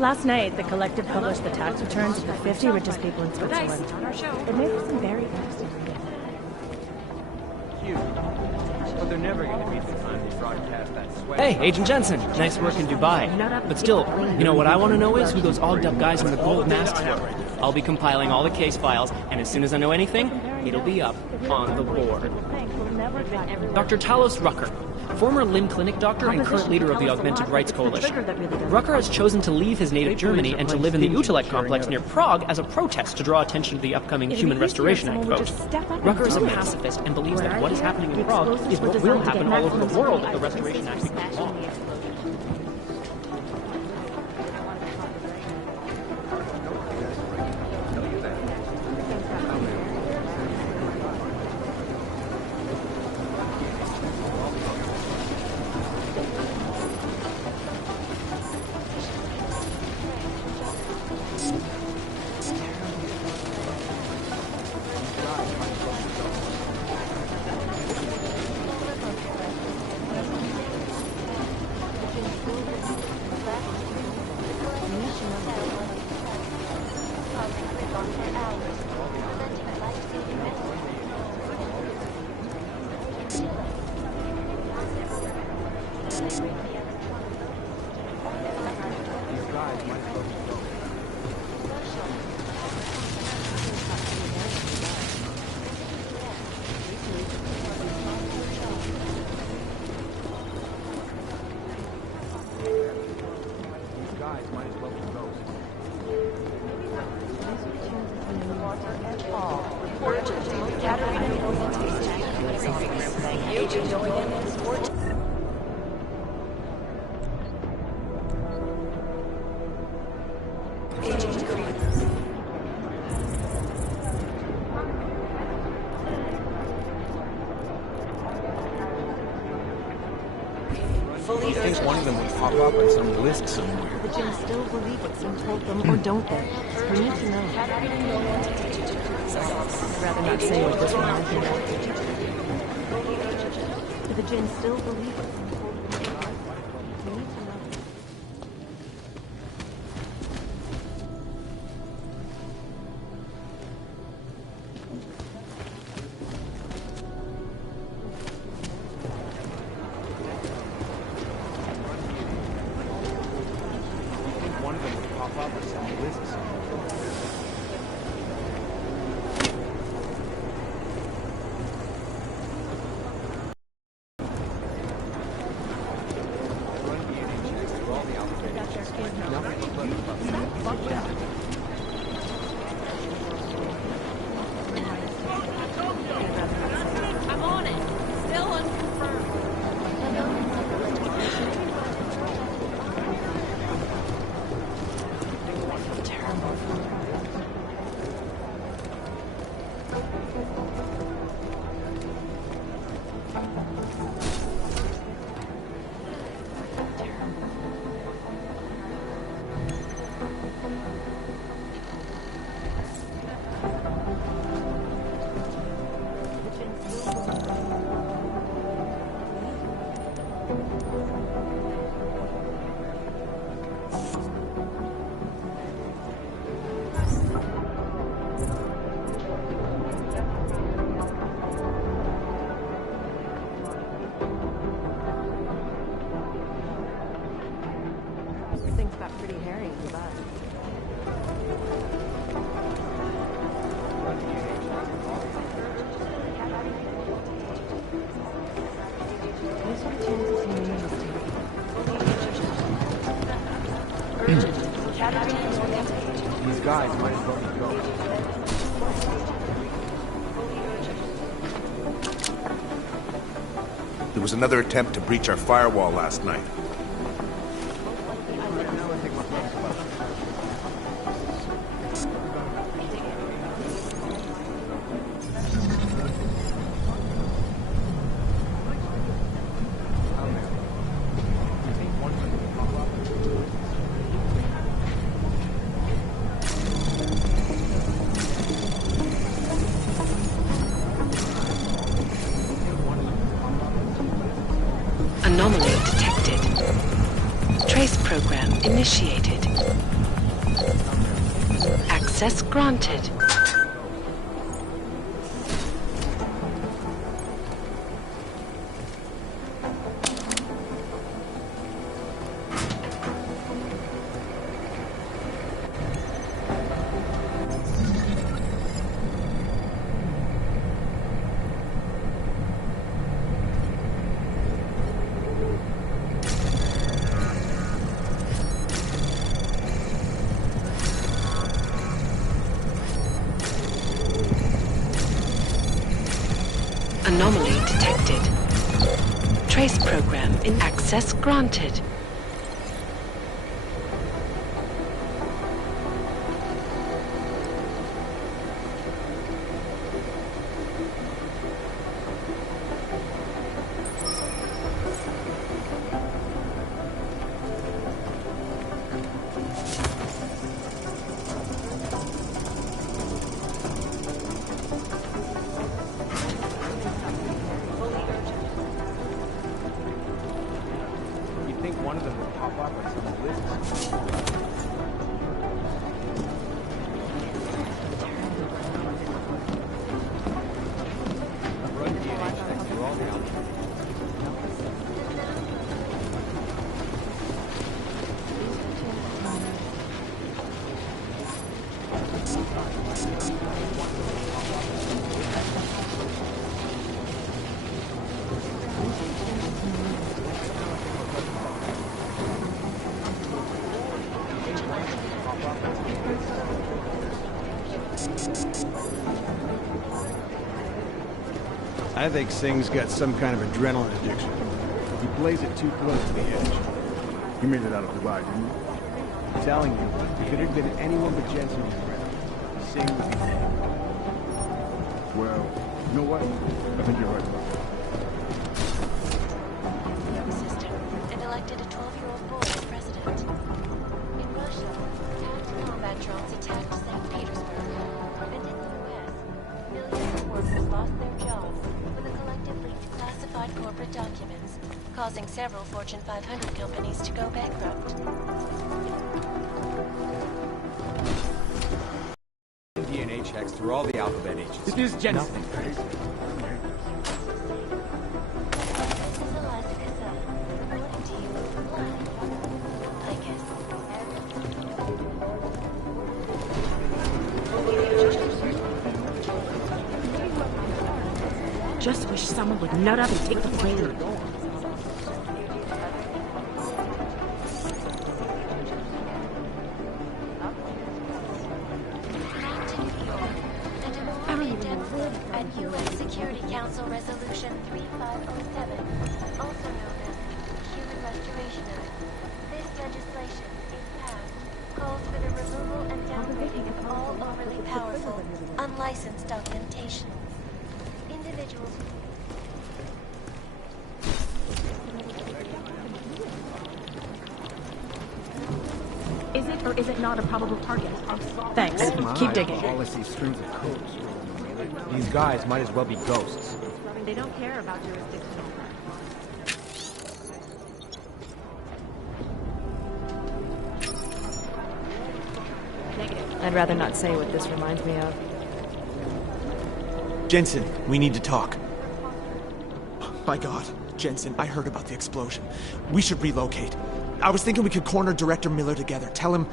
Last night, the collective published the tax returns of the 50 richest people in Switzerland. It made for some very interesting reading. Cute. But they're never going to be the time they broadcast that sweat. Hey, Agent Jensen. Nice work in Dubai. But still, you know what I want to know is who those ogged-up guys in the gold masks were. I'll be compiling all the case files, and as soon as I know anything, it'll be up on the board. Dr. Talos Rucker, former limb clinic doctor and current leader of the Augmented Rights Coalition. Rucker has chosen to leave his native Germany and to live in the Utilek complex near Prague as a protest to draw attention to the upcoming Human Restoration Act vote. Rucker is a pacifist and believes that what is happening in Prague is what will happen all over the world if the Restoration Act becomes law. I think one of them would pop up on some list somewhere. The Jinn still believe what Sim told them, or don't they? We need to know. I'd rather not say what this one might be. Do the Jinn still believe what Sim told them? We need to know. Things got pretty hairy in Dubai. These guys might as well be ghosts. There was another attempt to breach our firewall last night. Anomaly detected. Trace program initiated. Access granted. Anomaly detected. Trace program in access granted. You'd think one of them would pop up on some lists. Run DNA checks through all the alphabet. I think Singh's got some kind of adrenaline addiction. He plays it too close to the edge. You made it out of Dubai, didn't you? I'm telling you, if it had been anyone but Jensen on the ground, Singh would be dead. Well, you know what? I think you're right about that. Young sister, and elected a 12-year-old boy as president. In Russia, attacked combat drones attacked St. Petersburg. And in the U.S., millions of workers lost their jobs when the collective leaked classified corporate documents, causing several Fortune 500 companies to go bankrupt. DNA checks through all the alphabet H's. It is Jensen. Nothing. This is Alaska, son. According to you, I guess. Just wish someone would nut up and take the plane. At UN Security Council Resolution 3507, also known as the Human Restoration Act. This legislation, if passed, calls for the removal and downgrading of all overly powerful, unlicensed documentation. Individuals Is it or is it not a probable target? Thanks. Keep digging. These guys might as well be ghosts. They don't care about jurisdictional. Negative. I'd rather not say what this reminds me of. Jensen, we need to talk. My God, Jensen, I heard about the explosion. We should relocate. I was thinking we could corner Director Miller together. Tell him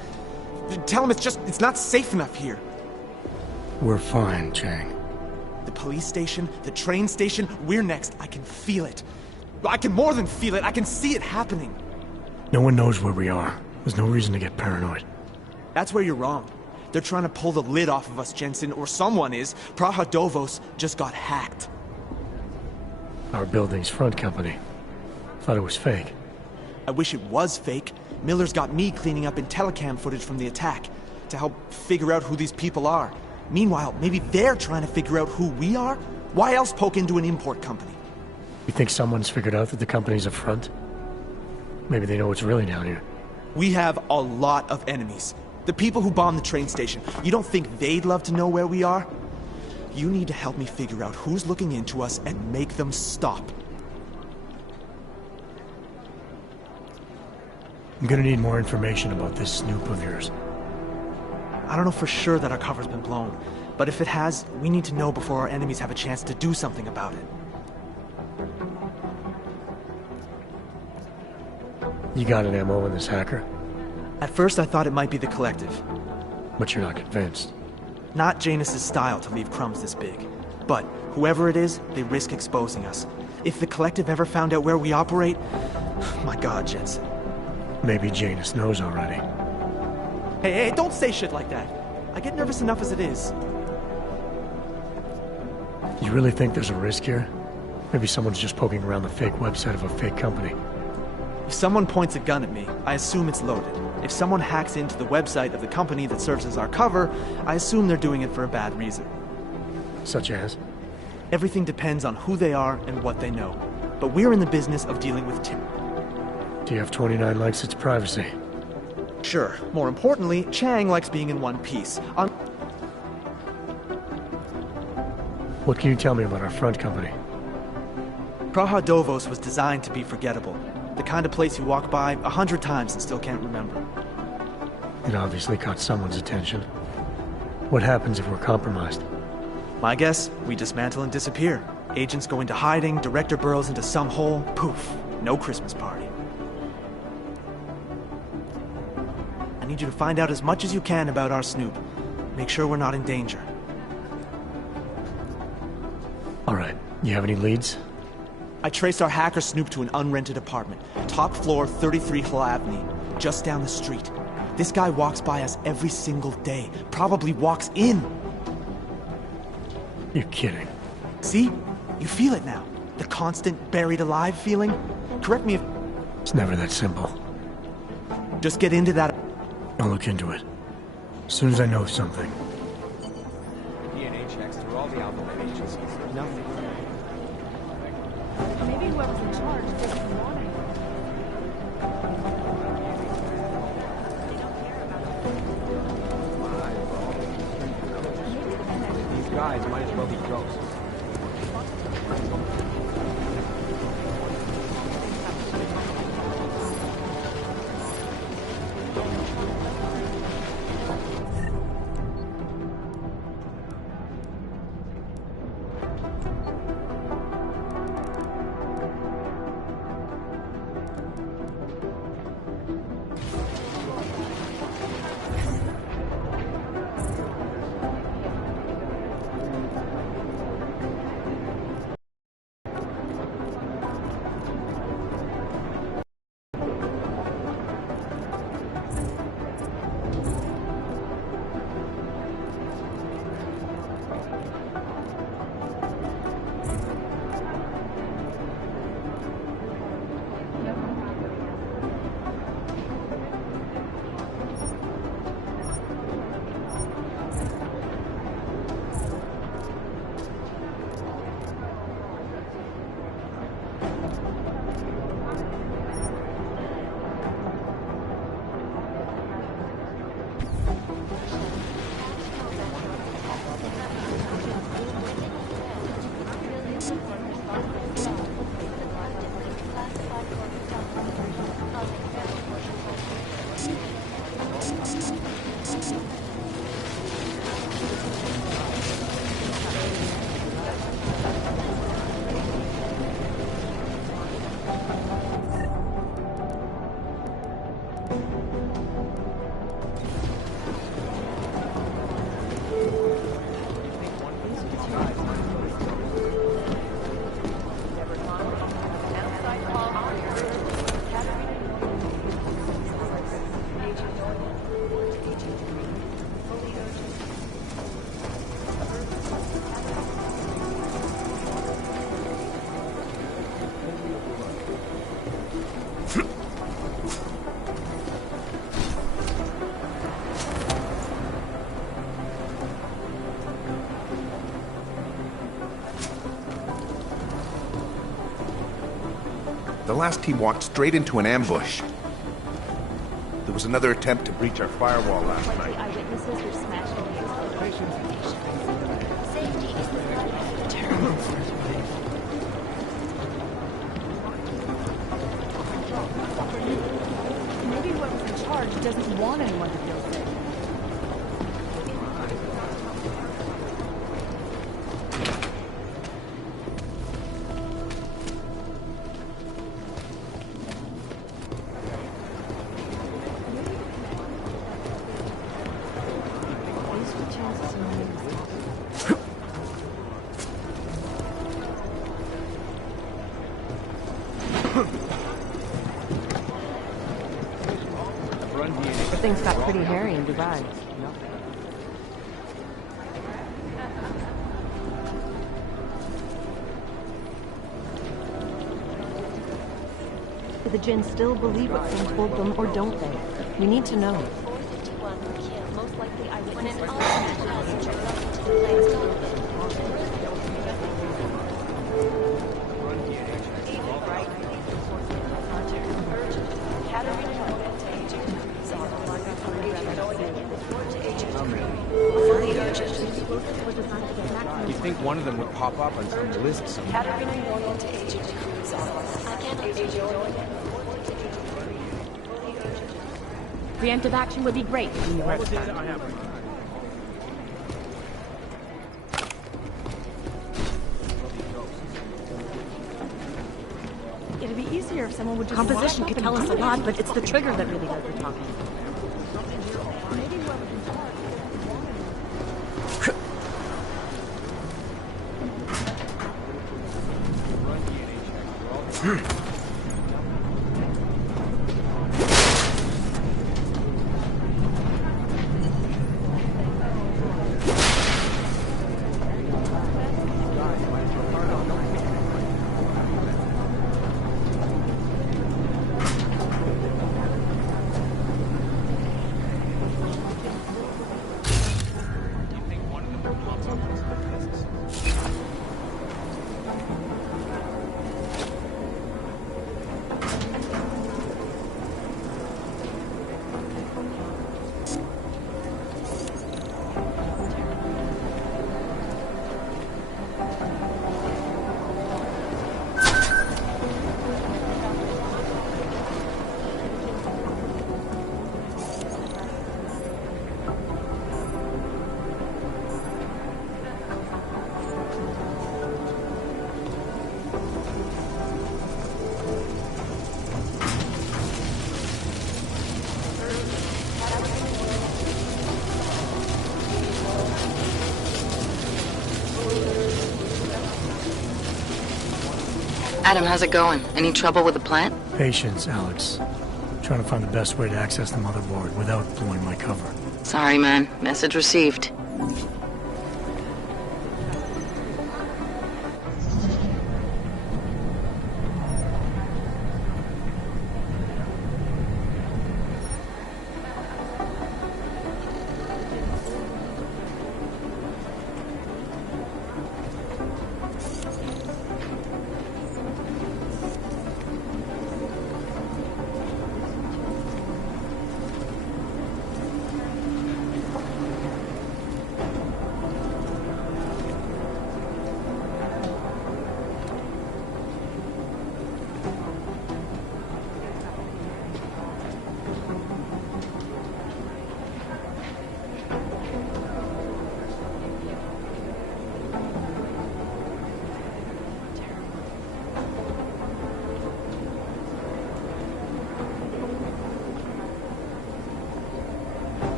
it's not safe enough here. We're fine, Chang. The police station, the train station, we're next. I can feel it. I can more than feel it. I can see it happening. No one knows where we are. There's no reason to get paranoid. That's where you're wrong. They're trying to pull the lid off of us, Jensen, or someone is. Praha Dovos just got hacked. Our building's front company. Thought it was fake. I wish it was fake. Miller's got me cleaning up IntelliCam footage from the attack to help figure out who these people are. Meanwhile, maybe they're trying to figure out who we are? Why else poke into an import company? You think someone's figured out that the company's a front? Maybe they know what's really down here. We have a lot of enemies. The people who bombed the train station. You don't think they'd love to know where we are? You need to help me figure out who's looking into us and make them stop. I'm gonna need more information about this snoop of yours. I don't know for sure that our cover's been blown, but if it has, we need to know before our enemies have a chance to do something about it. You got an ammo in this hacker? At first I thought it might be the Collective. But you're not convinced. Not Janus's style to leave crumbs this big. But whoever it is, they risk exposing us. If the Collective ever found out where we operate... My God, Jensen. Maybe Janus knows already. Hey, don't say shit like that. I get nervous enough as it is. You really think there's a risk here? Maybe someone's just poking around the fake website of a fake company. If someone points a gun at me, I assume it's loaded. If someone hacks into the website of the company that serves as our cover, I assume they're doing it for a bad reason. Such as? Everything depends on who they are and what they know. But we're in the business of dealing with TF-29 likes its privacy. Sure. More importantly, Chang likes being in one piece. What can you tell me about our front company? Praha Dovos was designed to be forgettable. The kind of place you walk by 100 times and still can't remember. It obviously caught someone's attention. What happens if we're compromised? My guess, we dismantle and disappear. Agents go into hiding, director burrows into some hole, poof, no Christmas party. I need you to find out as much as you can about our Snoop. Make sure we're not in danger. All right, you have any leads? I traced our hacker Snoop to an unrented apartment. Top floor, 33 Hill Avenue, just down the street. This guy walks by us every single day. Probably walks in. You're kidding. See? You feel it now. The constant buried alive feeling. Correct me if... It's never that simple. Just get into that... I'll look into it. As soon as I know something. DNA checks through all the alphabet agencies. Nothing. Maybe whoever's in charge doesn't want it. These guys might as well be ghosts. The last team walked straight into an ambush. There was another attempt to breach our firewall last night. Eyewitnesses were smashed in the explosions. Safety is the blood. Terrible. Maybe whoever's in charge doesn't want anyone to feel safe. But things got pretty hairy in Dubai. Do the Jinn still believe what Sam told them, or don't they? We need to know. 451 were killed. Most likely when an alternate passenger fell into the plane's cockpit. You think one of them would pop up on some list somewhere? Preemptive action would be great. It'd be easier if someone would just Composition could tell us a lot, but it's the trigger that really does the talking. Adam, how's it going? Any trouble with the plant? Patience, Alex. Trying to find the best way to access the motherboard without blowing my cover. Sorry, man. Message received.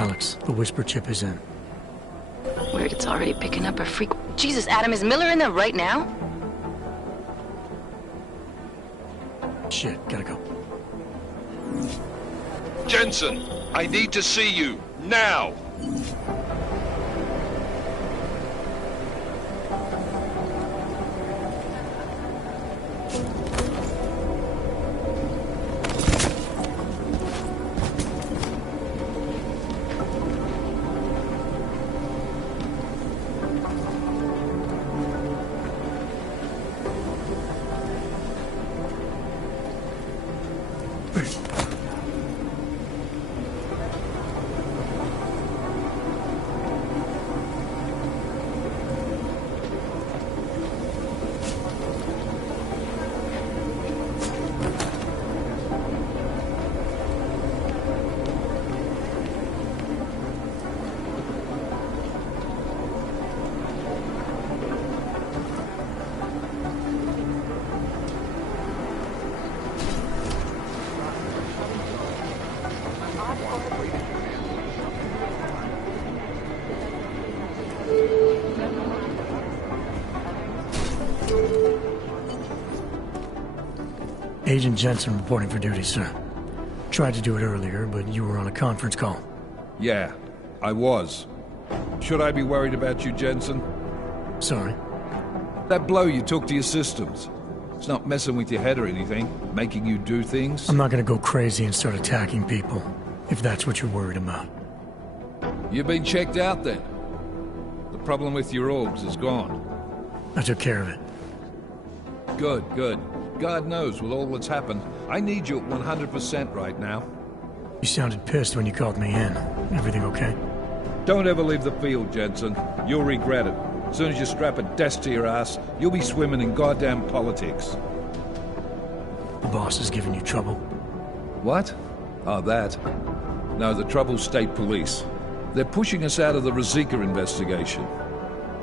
Alex, the whisper chip is in. Weird, it's already picking up a freak. Jesus, Adam, is Miller in there right now? Shit, gotta go. Jensen, I need to see you, now! Agent Jensen reporting for duty, sir. Tried to do it earlier, but you were on a conference call. Yeah, I was. Should I be worried about you, Jensen? Sorry. That blow you took to your systems. It's not messing with your head or anything, making you do things? I'm not gonna go crazy and start attacking people, if that's what you're worried about. You've been checked out then. The problem with your orgs is gone. I took care of it. Good, good. God knows, with all that's happened, I need you at 100% right now. You sounded pissed when you called me in. Everything okay? Don't ever leave the field, Jensen. You'll regret it. As soon as you strap a desk to your ass, you'll be swimming in goddamn politics. The boss is giving you trouble? What? Oh, that. No, the trouble's state police. They're pushing us out of the Rosika investigation.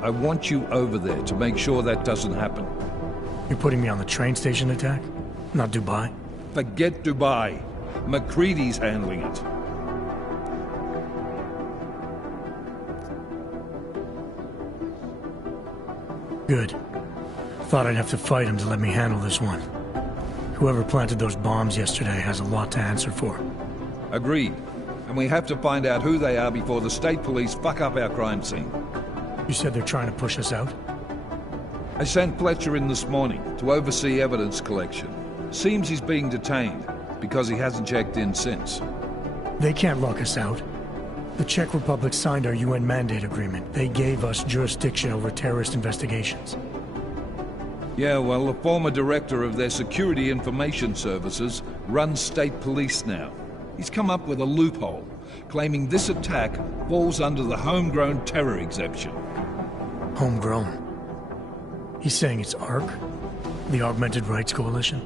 I want you over there to make sure that doesn't happen. You're putting me on the train station attack? Not Dubai? Forget Dubai. McCready's handling it. Good. Thought I'd have to fight him to let me handle this one. Whoever planted those bombs yesterday has a lot to answer for. Agreed. And we have to find out who they are before the state police fuck up our crime scene. You said they're trying to push us out? I sent Fletcher in this morning to oversee evidence collection. Seems he's being detained because he hasn't checked in since. They can't lock us out. The Czech Republic signed our UN mandate agreement. They gave us jurisdiction over terrorist investigations. Yeah, well, the former director of their security information services runs state police now. He's come up with a loophole, claiming this attack falls under the homegrown terror exemption. Homegrown? He's saying it's ARC? The Augmented Rights Coalition?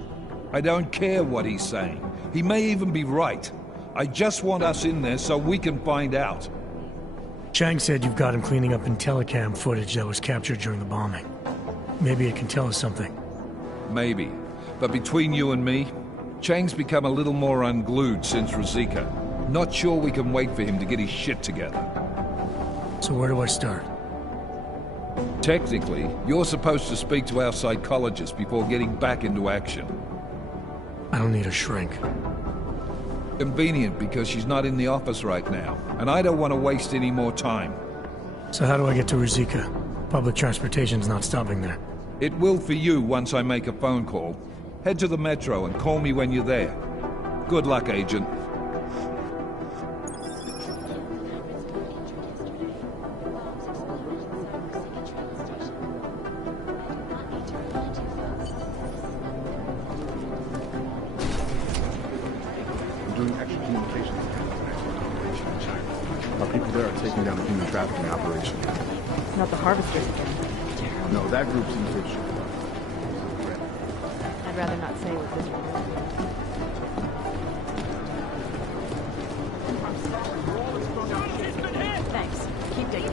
I don't care what he's saying. He may even be right. I just want us in there so we can find out. Chang said you've got him cleaning up telecam footage that was captured during the bombing. Maybe it can tell us something. Maybe. But between you and me, Chang's become a little more unglued since Ruzicka. Not sure we can wait for him to get his shit together. So where do I start? Technically, you're supposed to speak to our psychologist before getting back into action. I don't need a shrink. Convenient because she's not in the office right now, and I don't want to waste any more time. So how do I get to Ruzicka? Public transportation's not stopping there. It will for you once I make a phone call. Head to the metro and call me when you're there. Good luck, Agent. Doing extra communications operation in China. Our people there are taking down a human trafficking operation. Not the harvesters again. No, that group's in good shape. I'd rather not say what this one is. Thanks. Keep digging.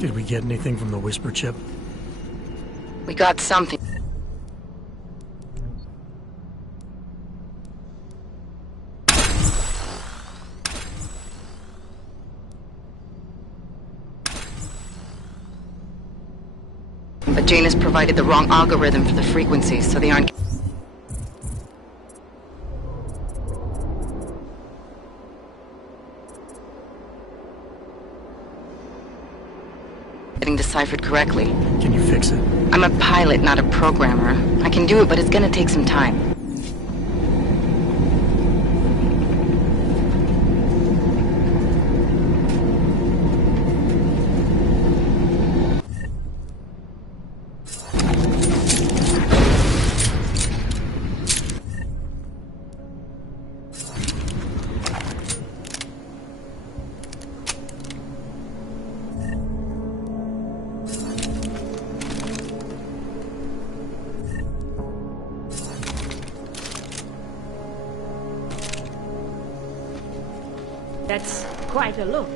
Did we get anything from the Whisper chip? We got something. But Jane has provided the wrong algorithm for the frequencies, so they aren't getting deciphered correctly. Can you fix it? I'm a pilot, not a programmer. I can do it, but it's gonna take some time. That's quite a look.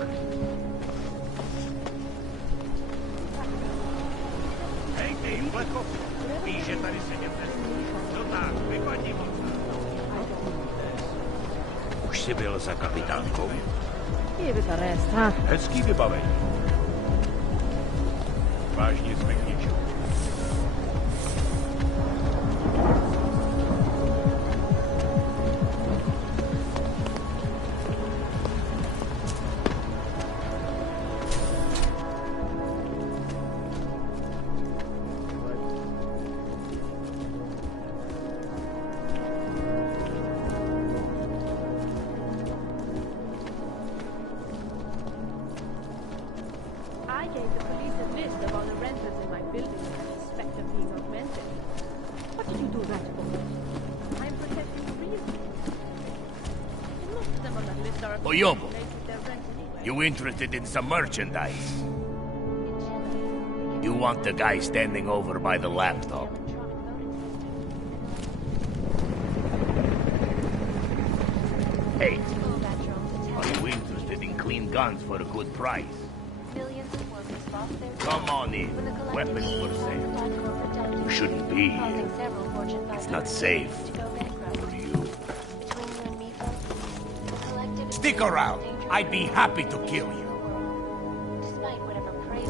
Už jsi byl za kapitánkou? Je by to rest, ha? Hezký vybavení. Vážně jsme k ničemu. Oyobo, you interested in some merchandise? You want the guy standing over by the laptop? Hey, are you interested in clean guns for a good price? Come on in. Weapons for sale. You shouldn't be causing here. several Fortune 500 It's not safe. to go bankrupt. For you. Between you and me, folks, the collective is Stick more around. dangerous I'd be happy to kill you. despite whatever praise.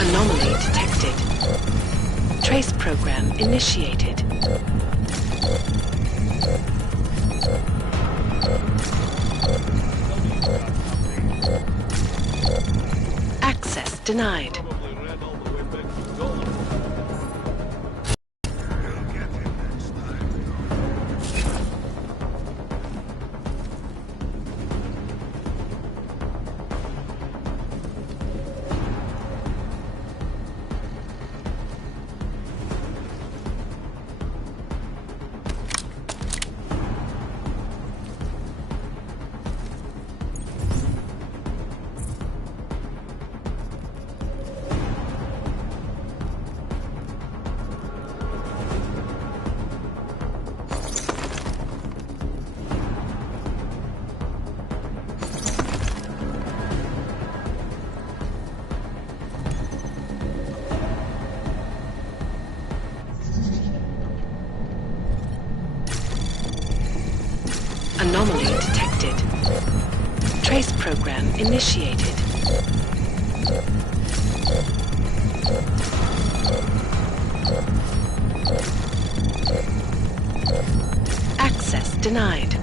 Anomaly detected. Trace program initiated. Access denied. Anomaly detected. Trace program initiated. Access denied.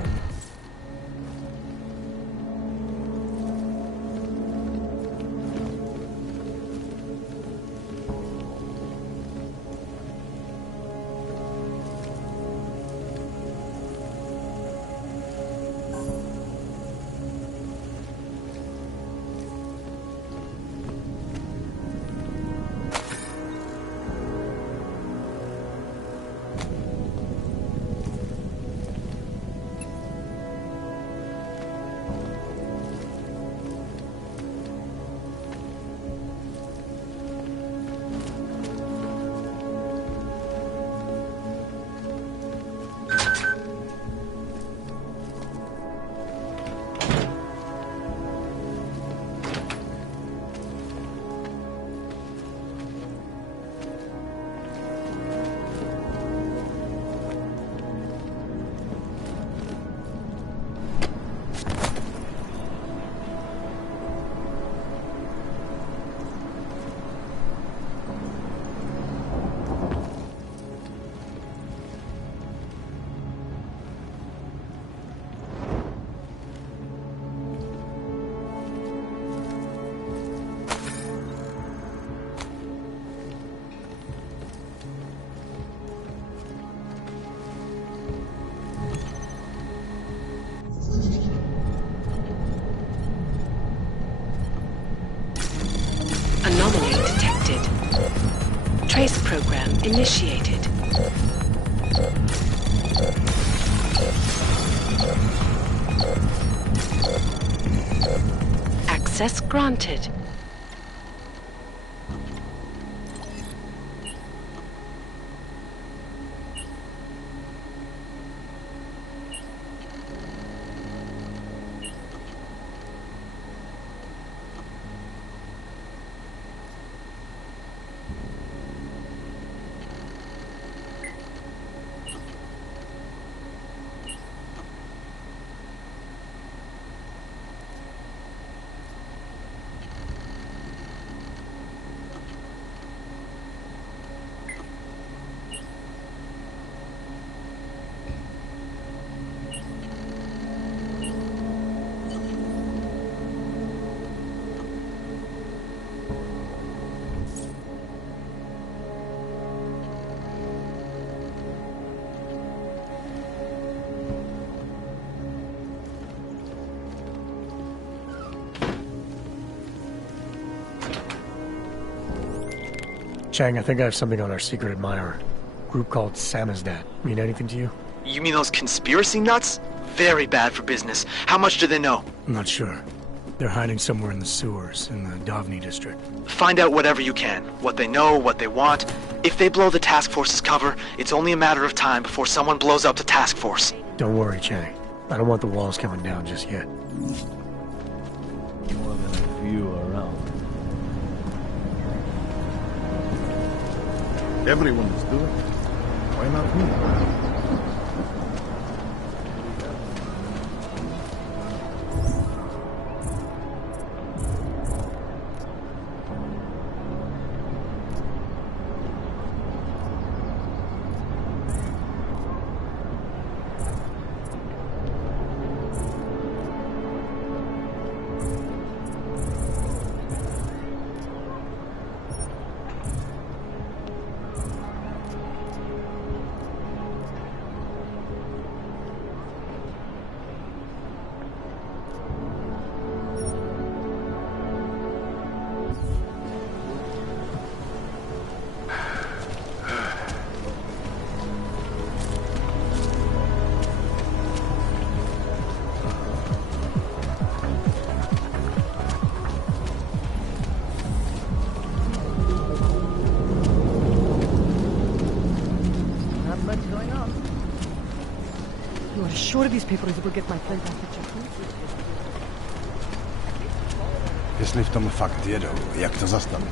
Anomaly detected. Trace program initiated. Access granted. Chang, I think I have something on our secret admirer. Group called Samizdat. Mean anything to you? You mean those conspiracy nuts? Very bad for business. How much do they know? I'm not sure. They're hiding somewhere in the sewers, in the Davni district. Find out whatever you can. What they know, what they want. If they blow the task force's cover, it's only a matter of time before someone blows up the task force. Don't worry, Chang. I don't want the walls coming down just yet. More than a few around. Everyone is doing it. Why not me? Sure these people will get my friend off the checkpoint. Jestli v tom fakt jedou, jak to zastavit?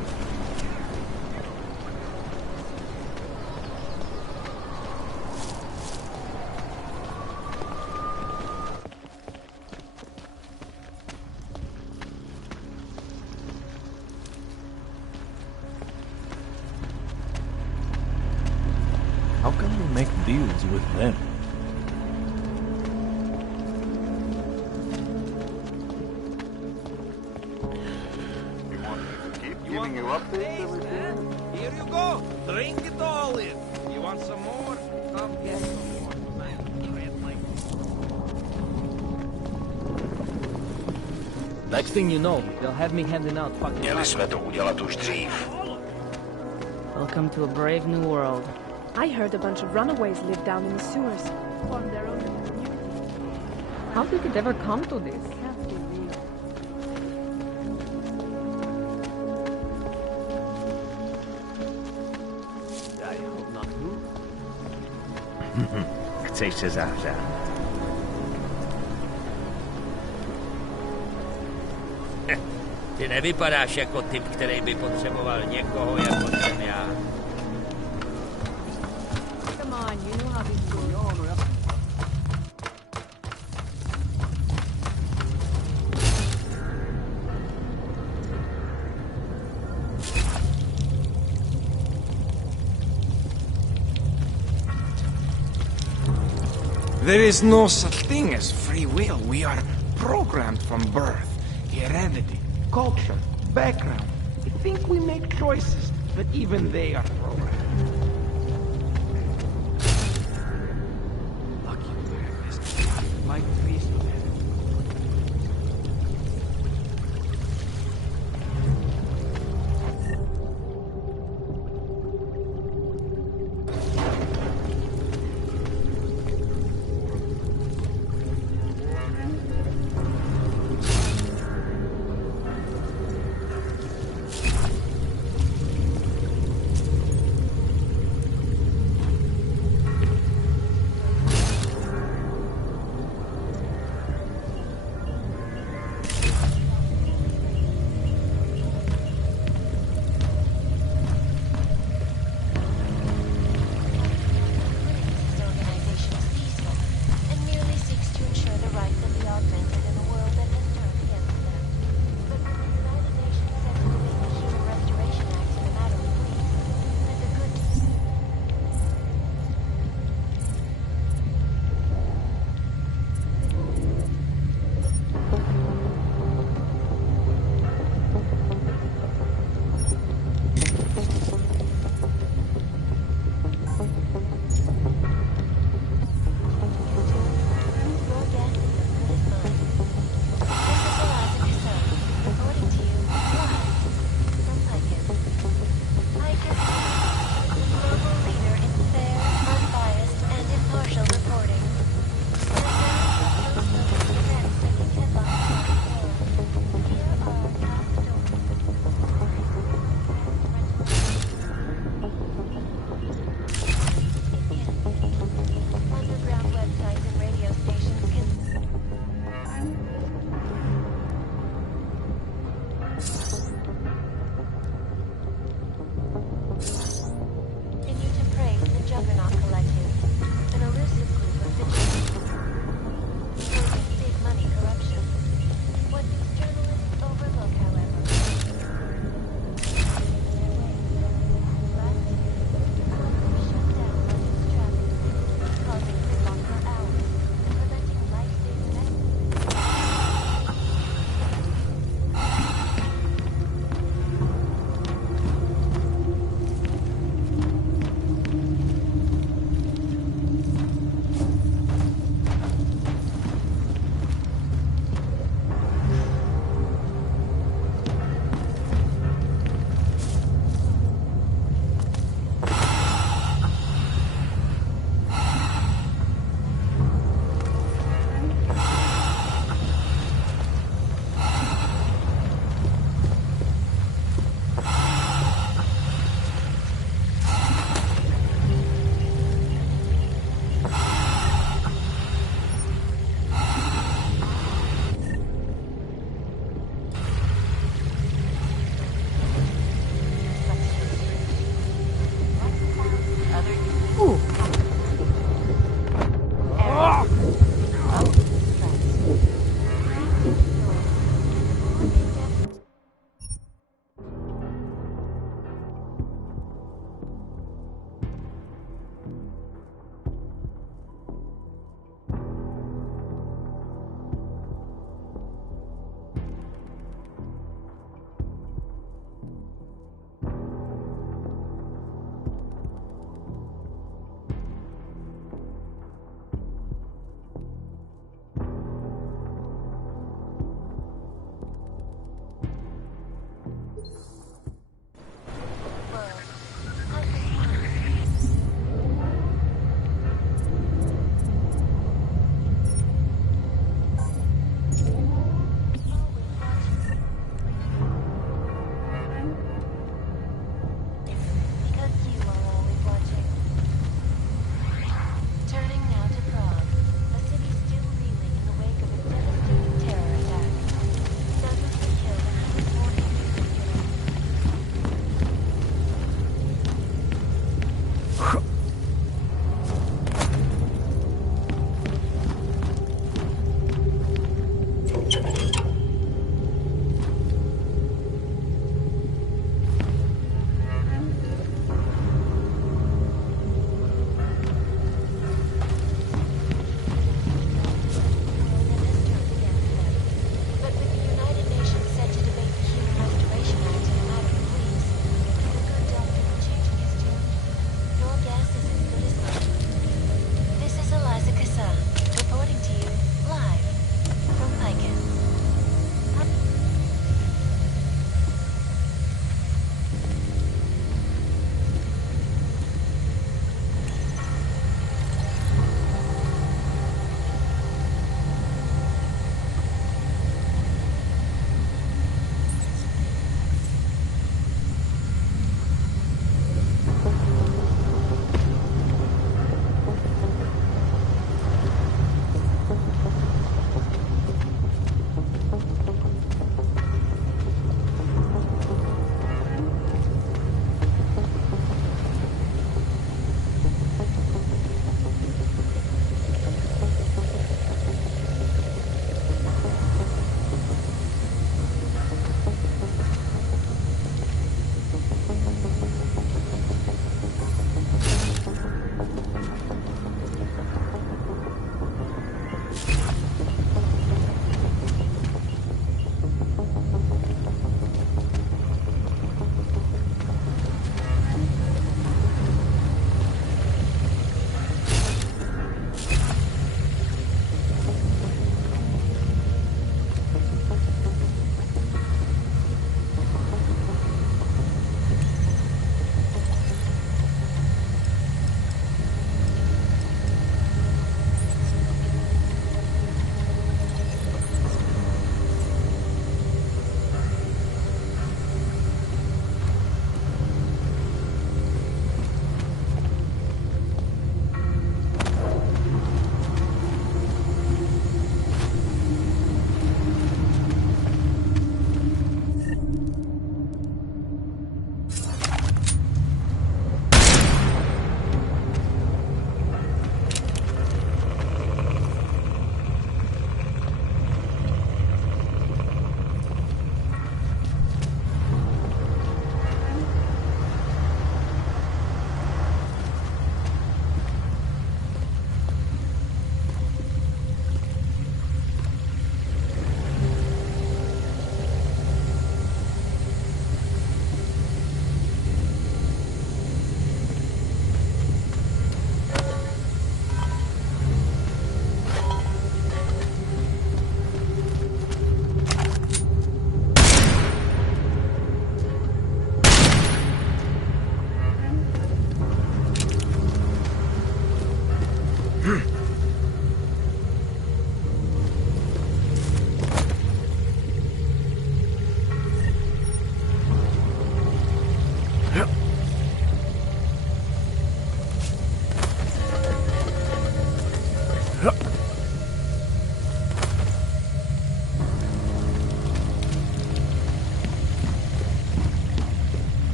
How can we make deals with them? Here you go. Drink it all in. You want some more? Come get some more. Next thing you know, they'll have me handing out fucking... Měli jsme to udělat už dřív. Welcome to a brave new world. I heard a bunch of runaways live down in the sewers. Formed their own community. How did it ever come to this? Can't be real. Chceš se zahřát? Ty nevypadáš jako typ, který by potřeboval někoho, jako jsem já. Come on, you know how this goes. There is no such thing as free will. We are programmed from birth. Heredity, culture, background. We think we make choices, but even they are programmed. Lucky you have this. Like peace.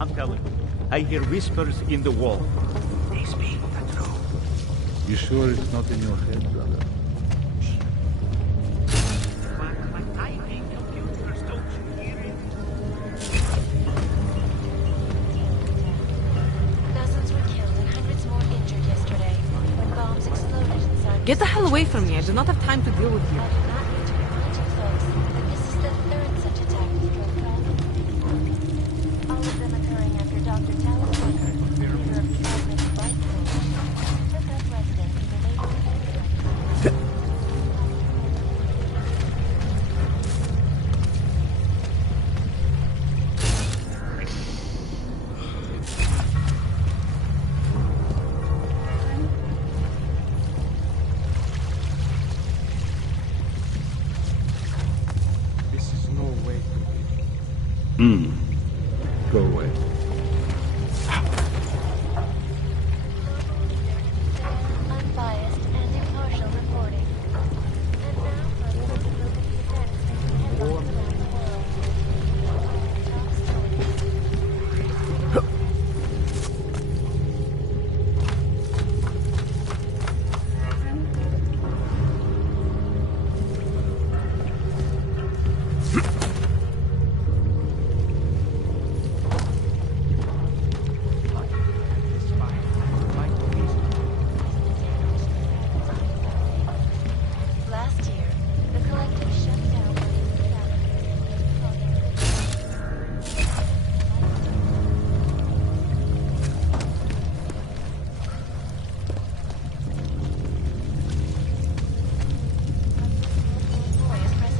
I'm telling you, I hear whispers in the wall. They speak the truth. You sure it's not in your head, brother? Dozens were killed and hundreds more injured yesterday when bombs exploded inside. Get the hell away from me. I do not have time to deal with you. I do not need to remind you folks that this is the third such attack with drone craft. All of them occurring after Dr. Tallis Walker, leader of the Advent Right Coalition, took up residence in the neighborhood. This is no way. Go away. Unbiased and impartial reporting. And now for a closer look at the events making headlines around the world. Top stories. Last year, the collective shut down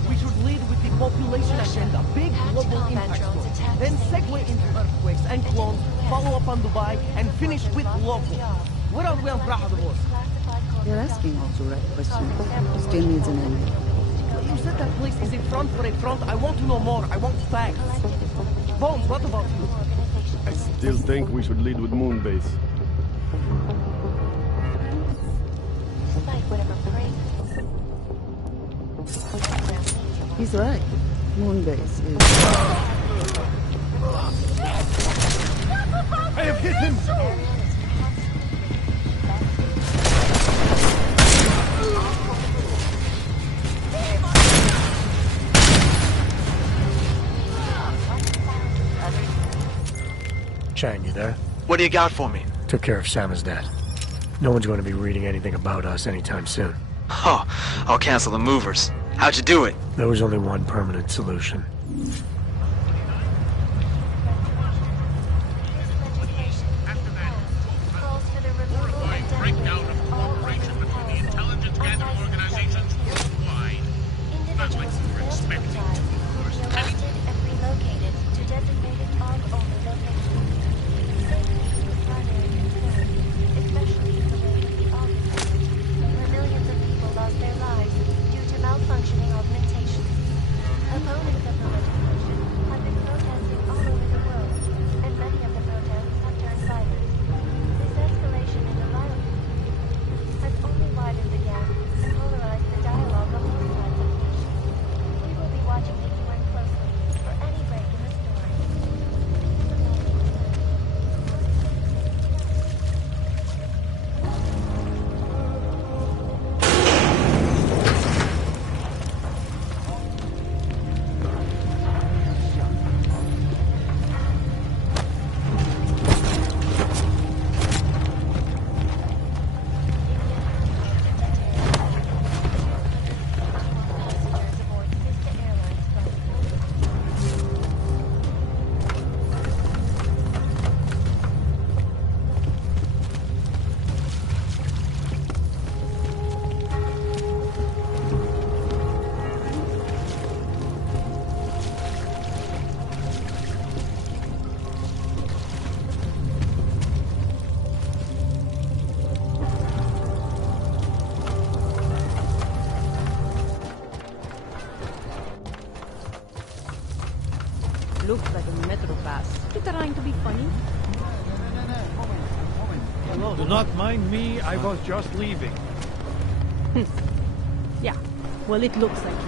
We should lead with the population agenda, big global impact story. Then segue into earthquakes and clones, follow up on Dubai, and finish with local. Where are we on Praha the boss? You're asking all the right questions. Still needs an end. You said that place is a front for a front. I want to know more. I want facts. Bones, what about you? I still think we should lead with Moonbase. Despite whatever praise. He's right. Moonbase is... I have hit him! Chang, you there? What do you got for me? Took care of Sam as dad. No one's going to be reading anything about us anytime soon. Oh, I'll cancel the movers. How'd you do it? There was only one permanent solution. Breakdown of cooperation between the intelligence gathering organizations worldwide. Not like we were expecting, of course. Arrested and relocated to designated ARG-only locations. Safety is the primary concern, especially in the wake of the August surge, where millions of people lost their lives due to malfunctioning augmentations. Opponents of the legislation looks like a metro pass. You trying to be funny? Do not mind me, I was just leaving. Yeah. Well, it looks like you.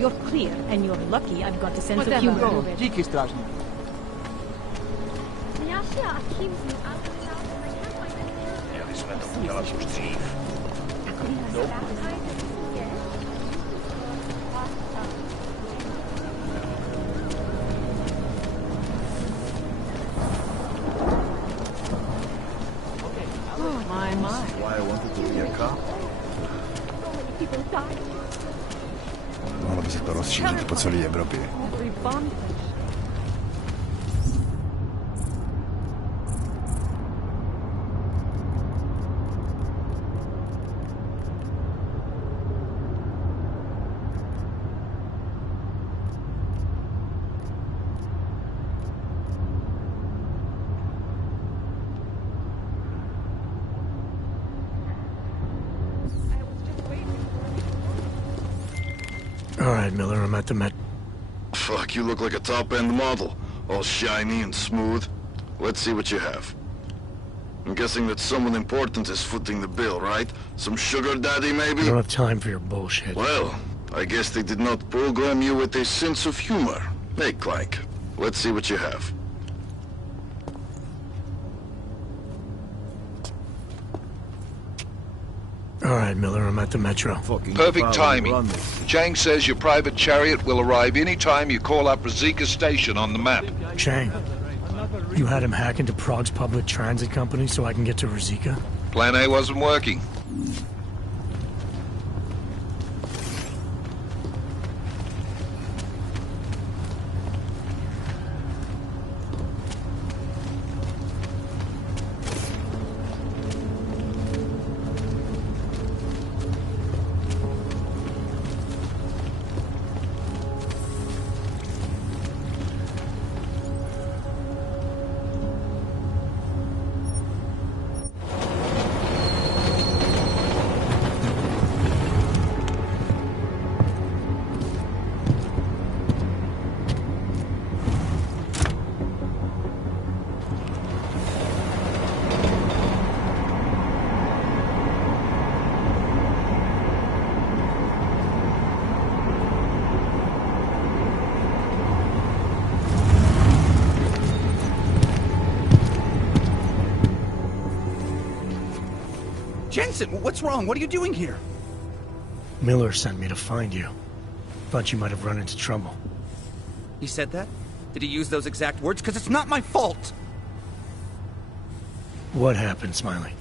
You're clear, and you're lucky I've got a sense of humor. Dziki strażnik. Mieliśmy to udzielać już drzwi. Oh, my. Why I wanted to be a cop? People die. Mohlo by se to rozšířit po celé Evropě. Every bomb. All right, Miller, I'm at the Met. Fuck, you look like a top-end model. All shiny and smooth. Let's see what you have. I'm guessing that someone important is footing the bill, right? Some sugar daddy, maybe? I don't have time for your bullshit. Well, I guess they did not program you with a sense of humor. Hey, Clank, let's see what you have. All right, Miller, I'm at the Metro. Perfect timing. Chang says your private chariot will arrive any time you call up Rizika Station on the map. Chang, you had him hack into Prague's public transit company so I can get to Rizika? Plan A wasn't working. Jensen, what's wrong? What are you doing here? Miller sent me to find you. Thought you might have run into trouble. He said that? Did he use those exact words? Because it's not my fault! What happened, Smiley?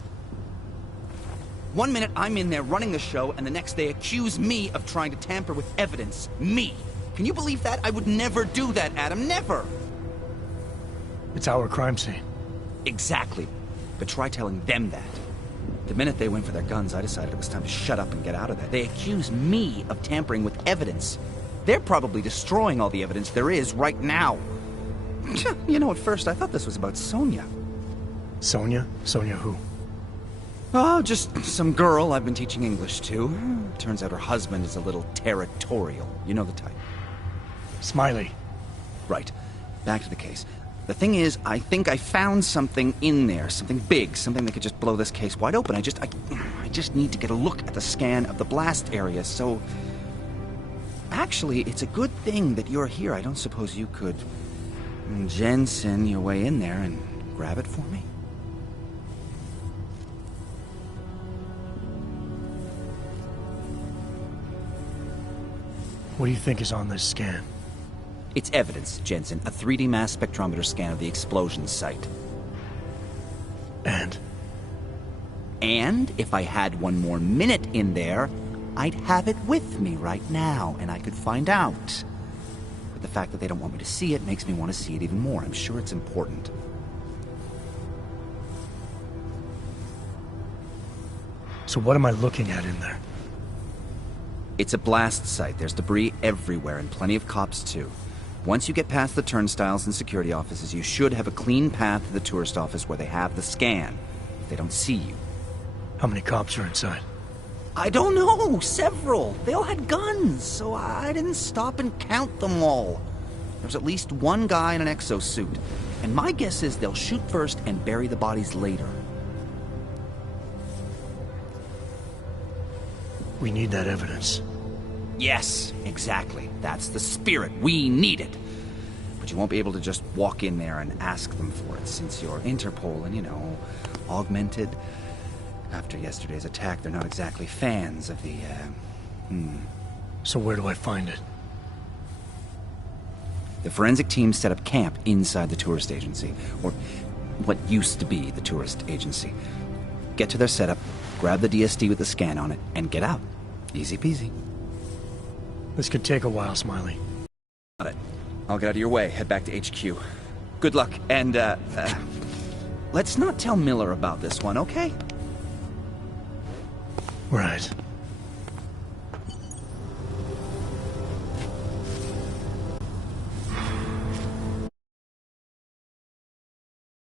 One minute I'm in there running the show, and the next they accuse me of trying to tamper with evidence. Me! Can you believe that? I would never do that, Adam. Never! It's our crime scene. Exactly. But try telling them that. The minute they went for their guns, I decided it was time to shut up and get out of there. They accuse me of tampering with evidence. They're probably destroying all the evidence there is right now. You know, at first I thought this was about Sonia. Sonia? Sonia who? Oh, just some girl I've been teaching English to. Turns out her husband is a little territorial. You know the type. Smiley. Right. Back to the case. The thing is, I think I found something in there, something big, something that could just blow this case wide open. I just need to get a look at the scan of the blast area, so... Actually, it's a good thing that you're here. I don't suppose you could... Jensen your way in there and grab it for me? What do you think is on this scan? It's evidence, Jensen. A 3D mass spectrometer scan of the explosion site. And? And if I had one more minute in there, I'd have it with me right now, and I could find out. But the fact that they don't want me to see it makes me want to see it even more. I'm sure it's important. So what am I looking at in there? It's a blast site. There's debris everywhere, and plenty of cops, too. Once you get past the turnstiles and security offices, you should have a clean path to the tourist office where they have the scan. If they don't see you. How many cops are inside? I don't know. Several. They all had guns, so I didn't stop and count them all. There's at least one guy in an exosuit. And my guess is they'll shoot first and bury the bodies later. We need that evidence. Yes, exactly. That's the spirit. We need it. But you won't be able to just walk in there and ask them for it, since you're Interpol and, you know, augmented. After yesterday's attack, they're not exactly fans of the, So where do I find it? The forensic team set up camp inside the tourist agency, or what used to be the tourist agency. Get to their setup, grab the DSD with the scan on it, and get out. Easy peasy. This could take a while, Smiley. Got it. I'll get out of your way, head back to HQ. Good luck, and, let's not tell Miller about this one, okay? Right.